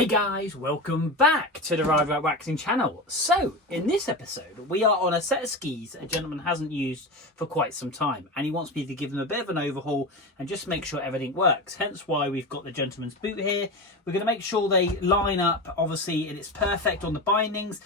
Hey guys, welcome back to the Ride Right Waxing channel. So, in this episode, we are on a set of skis a gentleman hasn't used for quite some time, and he wants me to give them a bit of an overhaul and just make sure everything works. Hence why we've got the gentleman's boot here. We're going to make sure they line up, obviously, and it's perfect on the bindings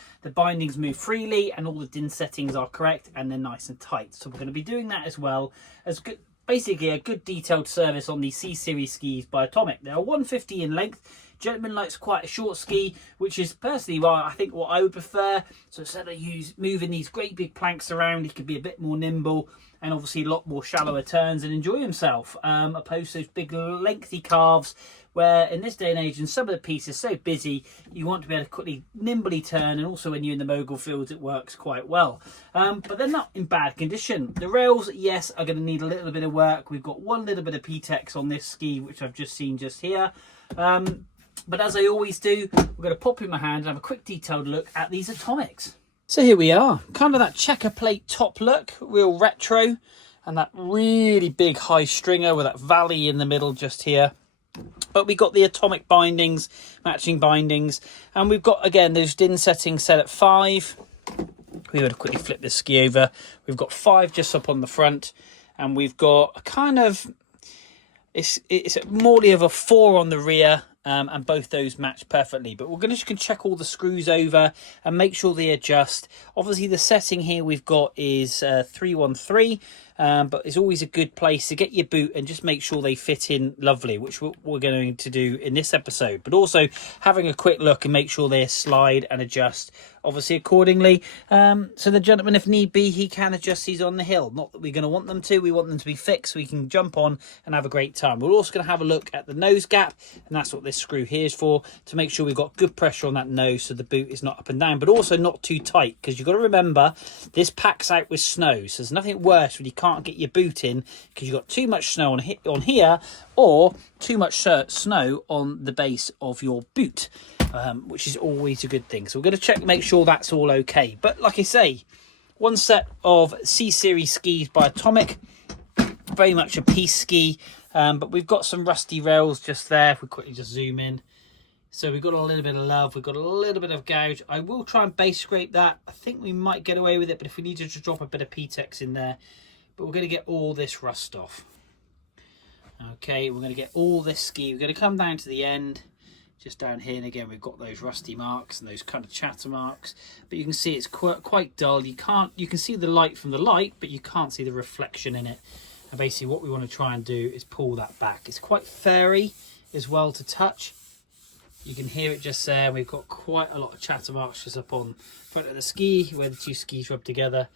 move freely, and all the din settings are correct, and they're nice and tight. So we're going to be doing that as well as good. Basically, a good detailed service on the C-Series skis by Atomic. They're 150 in length. Gentleman likes quite a short ski, which is personally why I think what I would prefer. So instead of moving these great big planks around, he could be a bit more nimble and obviously a lot more shallower turns and enjoy himself, opposed to those big lengthy calves where in this day and age, and some of the pieces so busy, you want to be able to quickly, nimbly turn, and also when you're in the mogul fields, it works quite well. But they're not in bad condition. The rails, yes, are going to need a little bit of work. We've got one little bit of P-Tex on this ski, which I've just seen just here. But as I always do, we're going to pop in my hand and have a quick detailed look at these Atomics. So here we are, kind of that checker plate top look, real retro, and that really big high stringer with that valley in the middle just here. But we got the Atomic bindings, matching bindings, and we've got, again, those din settings set at 5. We're going to quickly flip this ski over. We've got 5 just up on the front, and we've got a kind of, it's more of a 4 on the rear, and both those match perfectly. But we're going to check all the screws over and make sure they adjust. Obviously, the setting here we've got is 313. But it's always a good place to get your boot and just make sure they fit in lovely, which we're going to do in this episode. But also having a quick look and make sure they slide and adjust, obviously, accordingly. So the gentleman, if need be, he can adjust these on the hill. Not that we're going to want them to. We want them to be fixed so we can jump on and have a great time. We're also going to have a look at the nose gap, and that's what this screw here is for, to make sure we've got good pressure on that nose so the boot is not up and down, but also not too tight, because you've got to remember, this packs out with snow. So there's nothing worse when you can't get your boot in because you've got too much snow on here or too much snow on the base of your boot, which is always a good thing. So we're going to check, make sure that's all okay. But like I say, one set of C-Series skis by Atomic, very much a piece ski, but we've got some rusty rails just there. If we quickly just zoom in. So we've got a little bit of love, we've got a little bit of gouge. I will try and base scrape that. I think we might get away with it, but if we needed to drop a bit of P-Tex in there, but we're going to get all this rust off. Okay, we're going to get all this ski. We're going to come down to the end, just down here, and again we've got those rusty marks and those kind of chatter marks. But you can see it's quite dull. You can see the light from the light, but you can't see the reflection in it. And basically what we want to try and do is pull that back. It's quite fairy as well to touch. You can hear it just there. We've got quite a lot of chatter marks just up on front of the ski where the two skis rub together,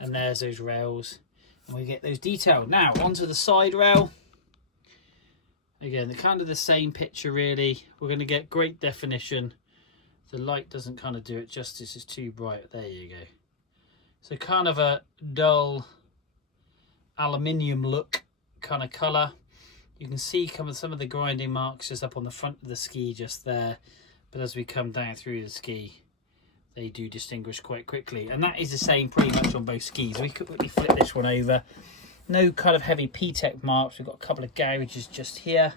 and there's those rails. And we get those detailed. Now onto the side rail. Again, they're kind of the same picture really. We're going to get great definition. The light doesn't kind of do it justice, it's too bright. There you go. So kind of a dull aluminium look kind of colour. You can see some of the grinding marks just up on the front of the ski just there. But as we come down through the ski, they do distinguish quite quickly. And that is the same pretty much on both skis. We could quickly flip this one over. No kind of heavy P-Tex marks. We've got a couple of gouges just here.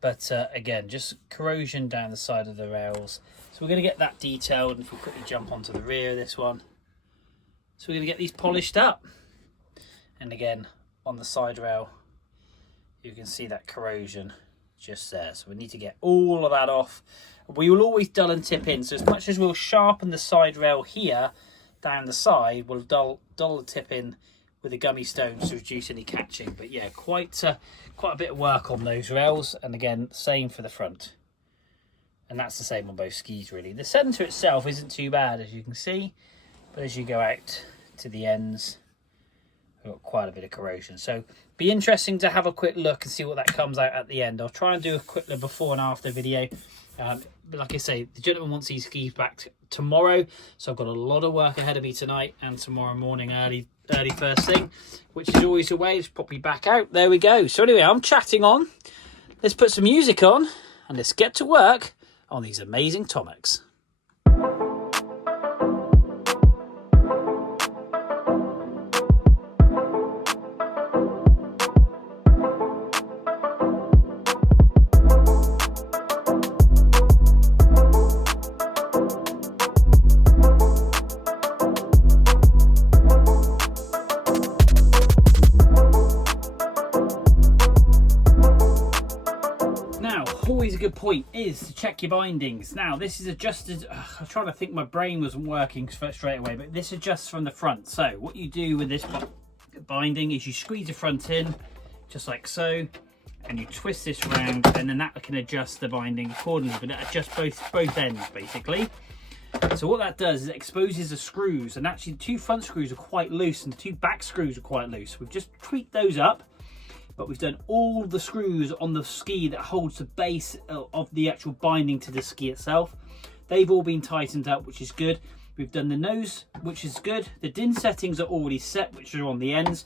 But again, just corrosion down the side of the rails. So we're going to get that detailed. And if we quickly jump onto the rear of this one. So we're going to get these polished up. And again, on the side rail, you can see that corrosion just there. So we need to get all of that off. We will always dull and tip in. So as much as we'll sharpen the side rail here, down the side, we'll dull the tip in with the gummy stones to reduce any catching. But yeah, quite a bit of work on those rails. And again, same for the front. And that's the same on both skis really. The centre itself isn't too bad, as you can see. But as you go out to the ends, we've got quite a bit of corrosion. So be interesting to have a quick look and see what that comes out at the end. I'll try and do a quick before and after video. But like I say, the gentleman wants these skis back tomorrow, so I've got a lot of work ahead of me tonight and tomorrow morning early first thing, which is always the way. Let's pop me back out. There we go. So anyway, I'm chatting on. Let's put some music on and let's get to work on these amazing Atomics. always a good point is to check your bindings. Now this is adjusted, I'm trying to think, my brain wasn't working straight away, but this adjusts from the front. So what you do with this binding is you squeeze the front in, just like so, and you twist this round, and then that can adjust the binding accordingly, but it adjusts both ends basically. So what that does is it exposes the screws, and actually the two front screws are quite loose and the two back screws are quite loose. We've just tweaked those up, but we've done all the screws on the ski that holds the base of the actual binding to the ski itself. They've all been tightened up, which is good. We've done the nose, which is good. The DIN settings are already set, which are on the ends.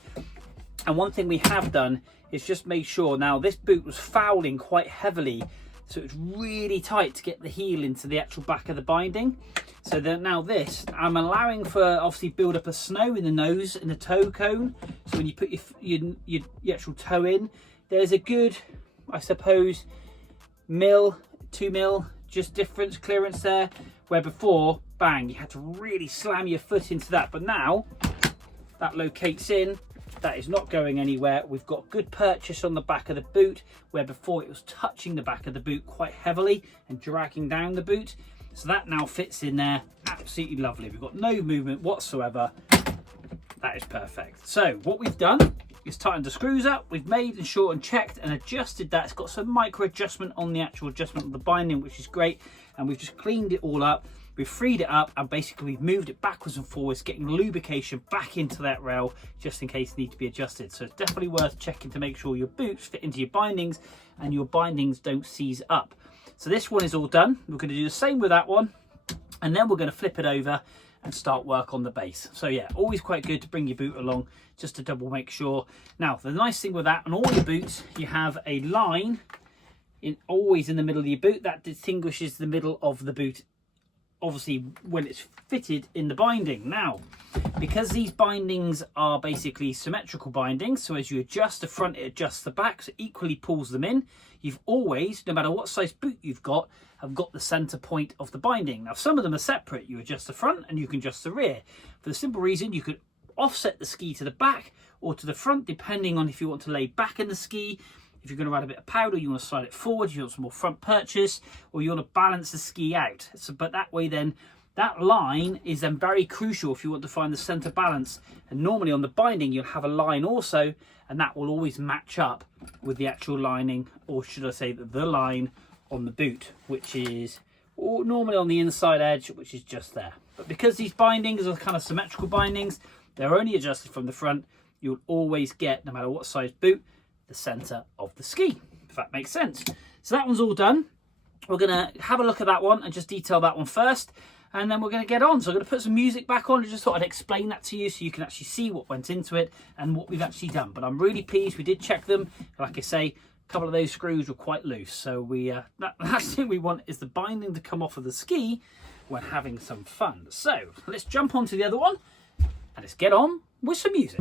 And one thing we have done is just make sure, now this boot was fouling quite heavily, so it's really tight to get the heel into the actual back of the binding. So then now this, I'm allowing for obviously build up of snow in the nose and the toe cone. So when you put your actual toe in, there's a good, I suppose, 2 mil, just difference clearance there. Where before, bang, you had to really slam your foot into that. But now that locates in. That is not going anywhere. We've got good purchase on the back of the boot, where before it was touching the back of the boot quite heavily and dragging down the boot. So that now fits in there absolutely lovely. We've got no movement whatsoever. That is perfect. So what we've done is tightened the screws up. We've made and sure and checked and adjusted that. It's got some micro adjustment on the actual adjustment of the binding, which is great. And we've just cleaned it all up. We've freed it up, and basically we've moved it backwards and forwards, getting lubrication back into that rail just in case it needs to be adjusted. So it's definitely worth checking to make sure your boots fit into your bindings and your bindings don't seize up. So this one is all done. We're going to do the same with that one, and then we're going to flip it over and start work on the base. So yeah, always quite good to bring your boot along just to double make sure. Now the nice thing with that, on all your boots you have a line always in the middle of your boot that distinguishes the middle of the boot, obviously when it's fitted in the binding. Now because these bindings are basically symmetrical bindings, so as you adjust the front it adjusts the back, so it equally pulls them in. You've always, no matter what size boot you've got, have got the center point of the binding. Now some of them are separate. You adjust the front and you can adjust the rear, for the simple reason you could offset the ski to the back or to the front depending on if you want to lay back in the ski. If you're going to add a bit of powder, you want to slide it forward, you want some more front purchase, or you want to balance the ski out. So, but that way then, that line is then very crucial if you want to find the center balance. And normally on the binding, you'll have a line also, and that will always match up with the actual lining, or should I say the line on the boot, which is normally on the inside edge, which is just there. But because these bindings are kind of symmetrical bindings, they're only adjusted from the front, you'll always get, no matter what size boot, the center of the ski, if that makes sense. So that one's all done. We're going to have a look at that one and just detail that one first, and then we're going to get on. So I'm going to put some music back on. I just thought I'd explain that to you so you can actually see what went into it and what we've actually done. But I'm really pleased we did check them. Like I say, a couple of those screws were quite loose, so the last thing we want is the binding to come off of the ski when having some fun. So let's jump on to the other one and let's get on with some music.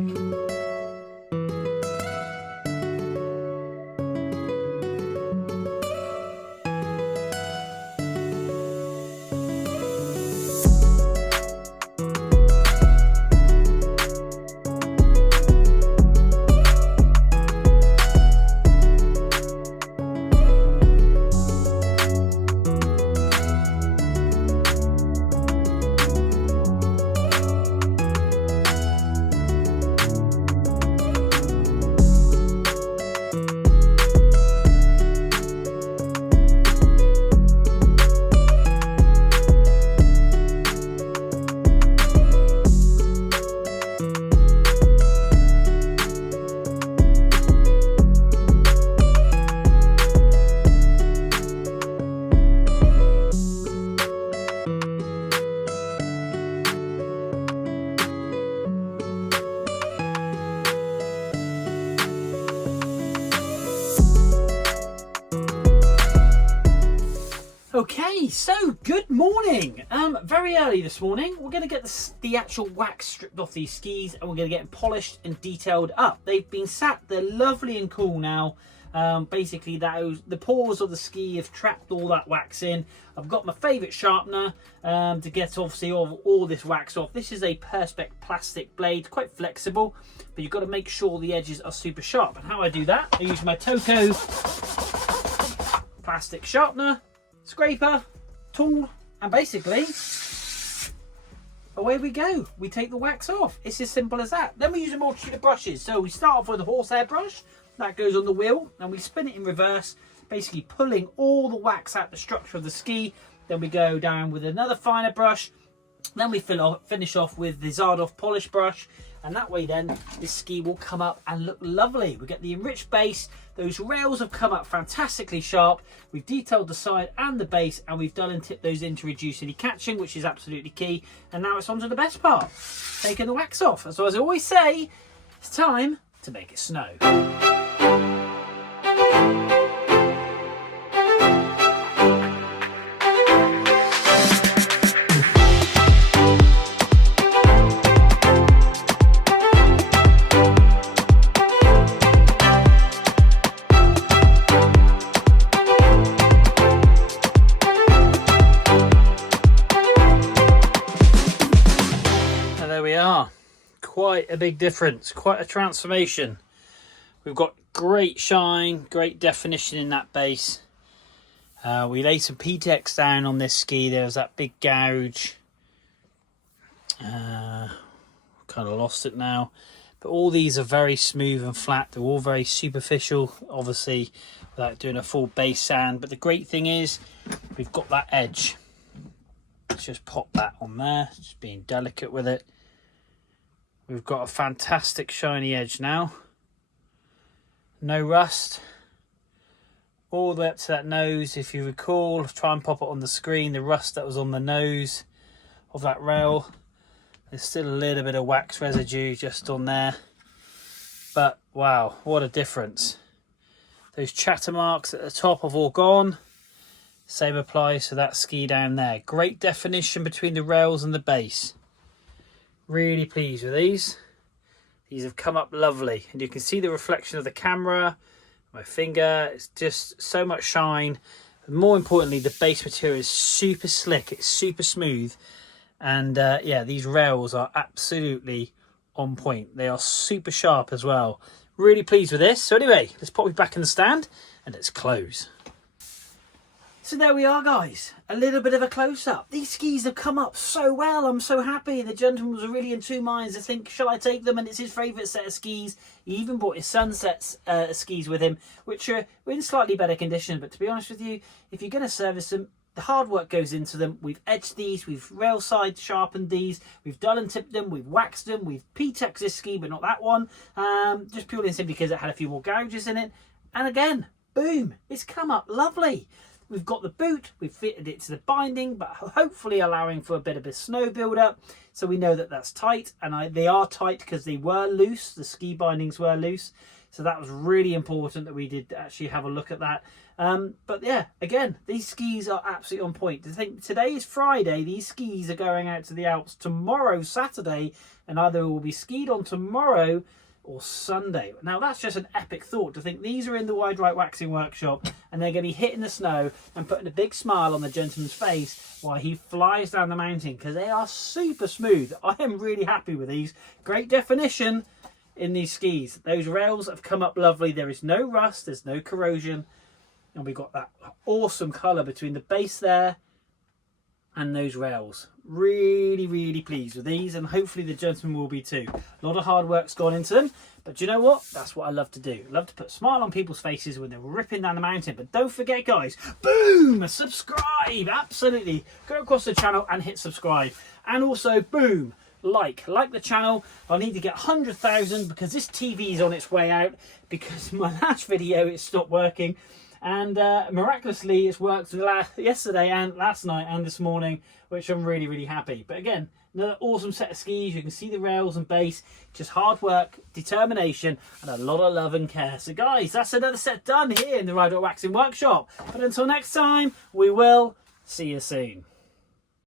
Okay, so good morning. Very early this morning. We're going to get the actual wax stripped off these skis, and we're going to get them polished and detailed up. They've been sat, they're lovely and cool now. Basically, the pores of the ski have trapped all that wax in. I've got my favourite sharpener to get obviously all this wax off. This is a Perspex plastic blade, quite flexible, but you've got to make sure the edges are super sharp. And how I do that, I use my Toco plastic sharpener, scraper, tool, and basically away we go. We take the wax off. It's as simple as that. Then we use a multitude of brushes. So we start off with a horsehair brush that goes on the wheel, and we spin it in reverse, basically pulling all the wax out the structure of the ski. Then we go down with another finer brush. Then we finish off with the Zardoz polish brush, and that way then this ski will come up and look lovely. We get the enriched base. Those rails have come up fantastically sharp. We've detailed the side and the base, and we've done and tipped those in to reduce any catching, which is absolutely key. And now it's on to the best part, taking the wax off. So as I always say, it's time to make it snow. Quite a big difference, quite a transformation. We've got great shine, great definition in that base. We laid some P-Tex down on this ski. There was that big gouge. Kind of lost it now. But all these are very smooth and flat. They're all very superficial, obviously, without doing a full base sand. But the great thing is, we've got that edge. Let's just pop that on there, just being delicate with it. We've got a fantastic shiny edge now. No rust. All the way up to that nose. If you recall, try and pop it on the screen, the rust that was on the nose of that rail. There's still a little bit of wax residue just on there. But wow, what a difference. Those chatter marks at the top have all gone. Same applies to that ski down there. Great definition between the rails and the base. Really pleased with these. These have come up lovely, and you can see the reflection of the camera, my finger. It's just so much shine. And more importantly, the base material is super slick. It's super smooth, and yeah, these rails are absolutely on point. They are super sharp as well. Really pleased with this. So anyway, let's pop it back in the stand and let's close. So there we are, guys, a little bit of a close-up. These skis have come up so well. I'm so happy. The gentleman was really in two minds to think, shall I take them? And it's his favourite set of skis. He even brought his Sunset skis with him, which are in slightly better condition. But to be honest with you, if you're going to service them, the hard work goes into them. We've edged these, we've rail side sharpened these, we've dull and tipped them, we've waxed them, we've P-Tex this ski, but not that one. Just purely and simply because it had a few more gouges in it. And again, boom, it's come up lovely. We've got the boot, we've fitted it to the binding, but hopefully allowing for a bit of a snow build-up. So we know that that's tight, and they are tight because they were loose. The ski bindings were loose. So that was really important that we did actually have a look at that. But yeah, again, these skis are absolutely on point. I think today is Friday. These skis are going out to the Alps tomorrow, Saturday, and either will be skied on tomorrow or Sunday. Now that's just an epic thought to think these are in the Wide Right Waxing Workshop and they're going to be hitting the snow and putting a big smile on the gentleman's face while he flies down the mountain, because they are super smooth. I am really happy with these. Great definition in these skis. Those rails have come up lovely. There is no rust, there's no corrosion, and we've got that awesome colour between the base there and those rails. Really pleased with these, and hopefully the gentleman will be too. A lot of hard work's gone into them, but do you know what? That's what I love to do. I love to put a smile on people's faces when they're ripping down the mountain. But don't forget, guys, boom, subscribe. Absolutely, go across the channel and hit subscribe, and also boom, like the channel. I need to get 100,000 because this TV is on its way out, because my last video it stopped working. And miraculously it's worked yesterday and last night and this morning, which I'm really happy. But again, another awesome set of skis. You can see the rails and base. Just hard work, determination, and a lot of love and care. So guys, that's another set done here in the Wide Right Waxing Workshop. But until next time, we will see you soon.